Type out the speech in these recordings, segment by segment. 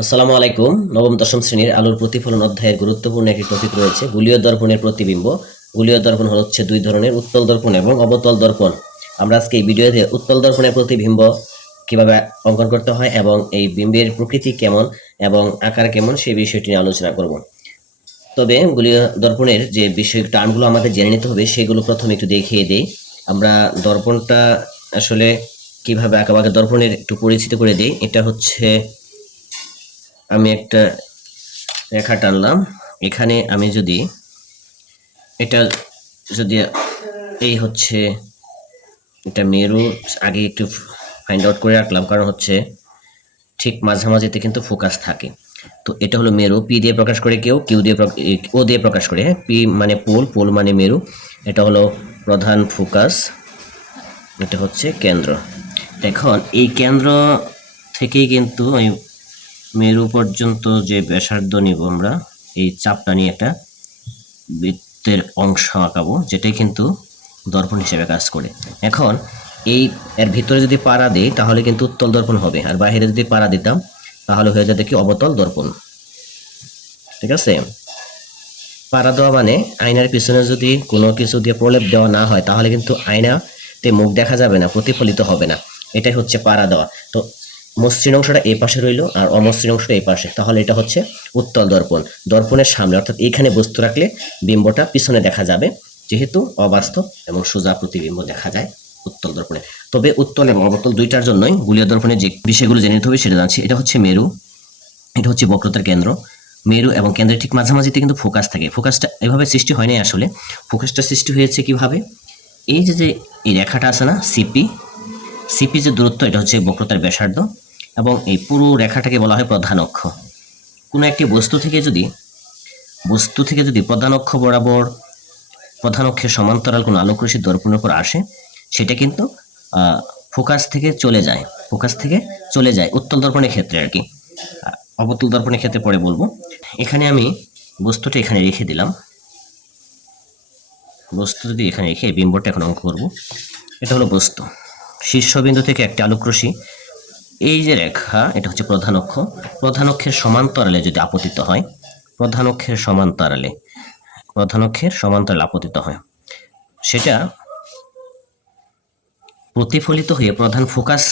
আসসালামু আলাইকুম। নবম, দশম শ্রেণির আলোর প্রতিফলন অধ্যায়ের গুরুত্বপূর্ণ একটি টপিক রয়েছে, গুলীয় দর্পণের প্রতিবিম্ব। গুলীয় দর্পণ হচ্ছে দুই ধরনের উত্তল দর্পণ এবং অবতল দর্পণ। আমরা আজকে এই ভিডিওতে উত্তল দর্পণের প্রতিবিম্ব কীভাবে অঙ্কন করতে হয় এবং এই বিম্বের প্রকৃতি কেমন এবং আকার কেমন সেই বিষয়টি নিয়ে আলোচনা করব। তবে গুলীয় দর্পণের যে বিষয় টার্মগুলো আমাদের জেনে নিতে হবে, সেগুলো প্রথমে একটু দেখিয়ে দিই। আমরা দর্পণটা আসলে কীভাবে আঁকাবাঁকা দর্পণের একটু পরিচিত করে দিই। এটা হচ্ছে আমি একটা রেখা টানলাম। এখানে আমি যদি এটা যদি এই হচ্ছে এটা মেরু আগে একটু ফাইন্ড আউট করে রাখলাম, কারণ হচ্ছে ঠিক মাঝামাঝিতে কিন্তু ফোকাস থাকে। তো এটা হলো মেরু পি দিয়ে প্রকাশ করে কেউ কিউ দিয়ে ও দিয়ে প্রকাশ করে হ্যাঁ? পি মানে পোল পোল মানে মেরু। এটা হলো প্রধান ফোকাস এটা হচ্ছে কেন্দ্র। এখন এই কেন্দ্র থেকেই কিন্তু এই মেরু পর্যন্ত যে ব্যাসার্ধ নিব আমরা, এই চাপটা নিয়ে একটা বৃত্তের অংশ আঁকাবো, যেটাই কিন্তু দর্পণ হিসেবে কাজ করে। এখন এই এর ভিতরে যদি পাড়া দিই, তাহলে কিন্তু উত্তল দর্পণ হবে। আর বাইরে যদি পাড়া দিতাম, তাহলে হয়ে যাবে কি? অবতল দর্পণ। ঠিক আছে? পাড়া দেওয়া মানে আয়নার পিছনে যদি কোনো কিছু দিয়ে প্রলেপ দেওয়া না হয়, তাহলে কিন্তু আয়নাতে মুখ দেখা যাবে না, প্রতিফলিত হবে না। এটাই হচ্ছে পাড়া দেওয়া। তো মসৃণ অংশটা এই পাশে রইল আর অমসৃণ অংশটা এই পাশে। তাহলে এটা হচ্ছে উত্তল দর্পণ। দর্পণের সামনে, অর্থাৎ এইখানে বস্তু রাখলে বিম্বটা পিছনে দেখা যাবে, যেহেতু অবাস্তব এবং সোজা প্রতিবিম্ব দেখা যায় উত্তল দর্পণে। তবে উত্তল এবং অবতল দুইটার জন্যই গুলীয় দর্পণের যে বিষয়গুলো জেনে নিতে হবে সেটা জানছি। এটা হচ্ছে মেরু, এটা হচ্ছে বক্রতার কেন্দ্র। মেরু এবং কেন্দ্রের ঠিক মাঝামাঝিতে কিন্তু ফোকাস থাকে। ফোকাসটা এভাবে সৃষ্টি হয় নাই আসলে। ফোকাসটা সৃষ্টি হয়েছে কীভাবে? এই যে যে এই রেখাটা আছে না সিপি সিপি যে দূরত্ব, এটা হচ্ছে বক্রতার ব্যাসার্ধ। এবং এই পুরো রেখাটাকে বলা হয় প্রধান অক্ষ কোনো একটি বস্তু থেকে যদি, বস্তু থেকে যদি প্রধান অক্ষ বরাবর প্রধান অক্ষের সমান্তরাল কোনো আলোকরশ্মি দর্পণের উপর আসে, সেটা কিন্তু ফোকাস থেকে চলে যায়, ফোকাস থেকে চলে যায় উত্তল দর্পণের ক্ষেত্রে আর কি। অবতল দর্পণের ক্ষেত্রে পরে বলব। এখানে আমি বস্তুটা এখানে রেখে দিলাম। বস্তু যদি এখানে রেখে বিম্বটা এখন অঙ্ক করব। এটা হলো বস্তু। শীর্ষবিন্দু থেকে একটা আলোকরশ্মি এই যে রেখা, এটা হচ্ছে প্রধান অক্ষ। প্রধান অক্ষের সমান্তরালে যদি আপতিত হয়, প্রধান অক্ষের সমান্তরালে, প্রধান অক্ষের সমান্তরালে আপতিত হয়। সেটা প্রতিফলিত হয়ে প্রধান ফোকাস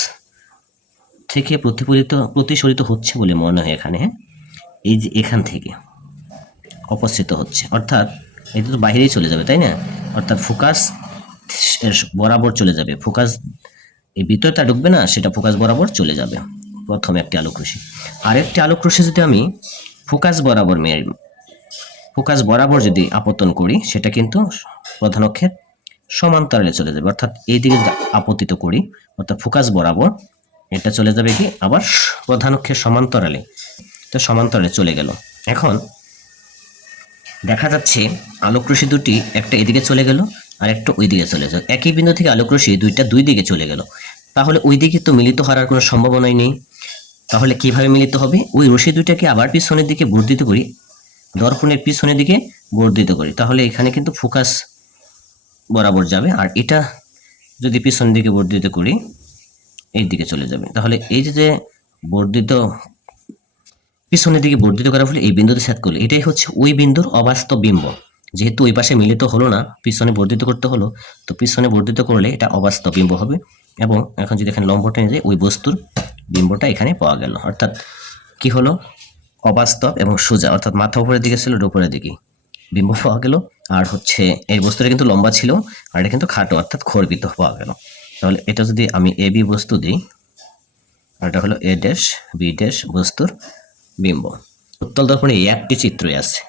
থেকে প্রতিফলিত প্রতিসরিত হচ্ছে বলে মনে হয় এখানে? এই যে এখান থেকে অপসৃত হচ্ছে। অর্থাৎ এটা তো বাইরেই চলে যাবে, তাই না? অর্থাৎ ফোকাস বরাবর চলে যাবে। ফোকাস এই ভিতরটা ঢুকবে না, সেটা ফোকাস বরাবর চলে যাবে। প্রথম একটি আলোক রশ্মি। আরেকটি আলোক রশ্মি যদি আমি ফোকাস বরাবর মেরে, ফোকাস বরাবর যদি আপতন করি, সেটা কিন্তু প্রধান অক্ষের সমান্তরালে চলে যাবে। অর্থাৎ এই দিকে আপতিত করি, অর্থাৎ ফোকাস বরাবর, এটা চলে যাবে কি? আবার প্রধান অক্ষের সমান্তরালে। তো সমান্তরালে চলে গেল। এখন দেখা যাচ্ছে আলোকরশ্মি দুটি একটা এদিকে চলে গেল আর একটা ওই দিকে চলে গেল একই বিন্দু থেকে আলোকরশ্মি দুইটা দুই দিকে চলে গেল। তাহলে ওই দিকে তো মিলিত হওয়ার কোনো সম্ভাবনাই নেই। তাহলে কীভাবে মিলিত হবে? ওই রশ্মি দুইটাকে আবার পিছনের দিকে বর্ধিত করি। দর্পণের পিছনের দিকে বর্ধিত করি। তাহলে এখানে কিন্তু ফোকাস বরাবর যাবে। আর এটা যদি পিছনের দিকে বর্ধিত করি এই দিকে চলে যাবে। তাহলে এই যে যে বর্ধিত, পিছনের দিকে বর্ধিত করার ফলে এই বিন্দুতে ছেদ করলে, এটাই হচ্ছে ওই বিন্দুর অবাস্তব বিম্ব। যেহেতু ওই পাশে মিলিত হলো না, পিছনে বর্ধিত করতে হলো, তো পিছনে বর্ধিত করলে এটা অবাস্তব বিম্ব হবে এবং এখন যদি এখানে লম্বটা নিয়ে যাই ওই বস্তুর বিম্বটা এখানে পাওয়া গেল। অর্থাৎ কি হলো? অবাস্তব এবং সোজা, অর্থাৎ মাথা উপরের দিকে ছিল উপরের দিকে বিম্ব পাওয়া গেল। আর হচ্ছে, এই বস্তুটা কিন্তু লম্বা ছিল, আর এটা কিন্তু খাটো, অর্থাৎ খর্বিত পাওয়া গেল। তাহলে এটা যদি আমি এ বি বস্তু দিই, আর এটা হলো এ ড্যাশ বি ড্যাশ বস্তুর বিম্ব। উত্তল দর্পণে একটি চিত্রই আছে।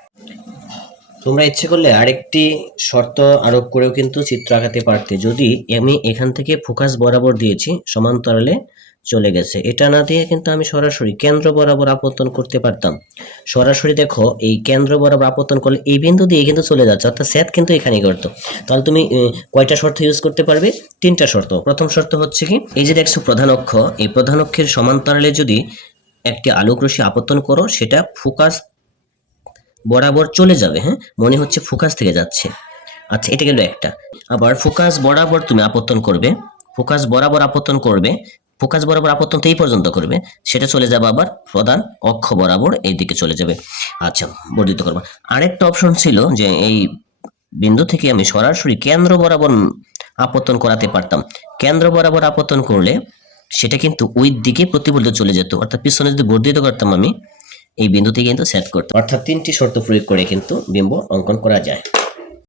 তোমরা ইচ্ছে করলে আরেকটি শর্ত আরোপ করেও কিন্তু চিত্র আঁকাতে পারতে। যদি আমি এখান থেকে ফোকাস বরাবর দিয়েছি, সমান্তরালে চলে গেছে। এটা না দিয়ে কিন্তু আমি সরাসরি কেন্দ্র বরাবর আপতন করতে পারতাম। সরাসরি দেখো, এই কেন্দ্র বরাবর আপতন করলে এই বিন্দু দিয়ে কিন্তু চলে যাচ্ছে, অর্থাৎ স্যাত কিন্তু এখানেই করতো তাহলে তুমি কয়টা শর্ত ইউজ করতে পারবে? তিনটা শর্ত। প্রথম শর্ত হচ্ছে কি, এই যে দেখছ প্রধান অক্ষ, এই প্রধান অক্ষের সমান্তরালে যদি একটি আলোক রশ্মি আপতন করো, সেটা ফোকাস বরাবর চলে যাবে হ্যাঁ? মনে হচ্ছে ফোকাস থেকে যাচ্ছে। আচ্ছা এটা গেল একটা। আবার ফোকাস বরাবর তুমি আপতন করবে, ফোকাস বরাবর আপতন করবে, ফোকাস বরাবর আপত্তন এই পর্যন্ত করবে। সেটা চলে যাবে আবার প্রধান অক্ষ বরাবর এই দিকে চলে যাবে। আচ্ছা বর্ধিত করব। আরেকটা অপশন ছিল যে এই বিন্দু থেকে আমি সরাসরি কেন্দ্র বরাবর আপত্তন করাতে পারতাম। কেন্দ্র বরাবর আপত্তন করলে সেটা কিন্তু ওই দিকে প্রতিফলিত চলে যেত। অর্থাৎ পিছনে যদি বর্ধিত করতাম আমি এই বিন্দুতে কিন্তু সেট করতে অর্থাৎ তিনটি শর্ত প্রয়োগ করে কিন্তু বিম্ব অঙ্কন করা যায়।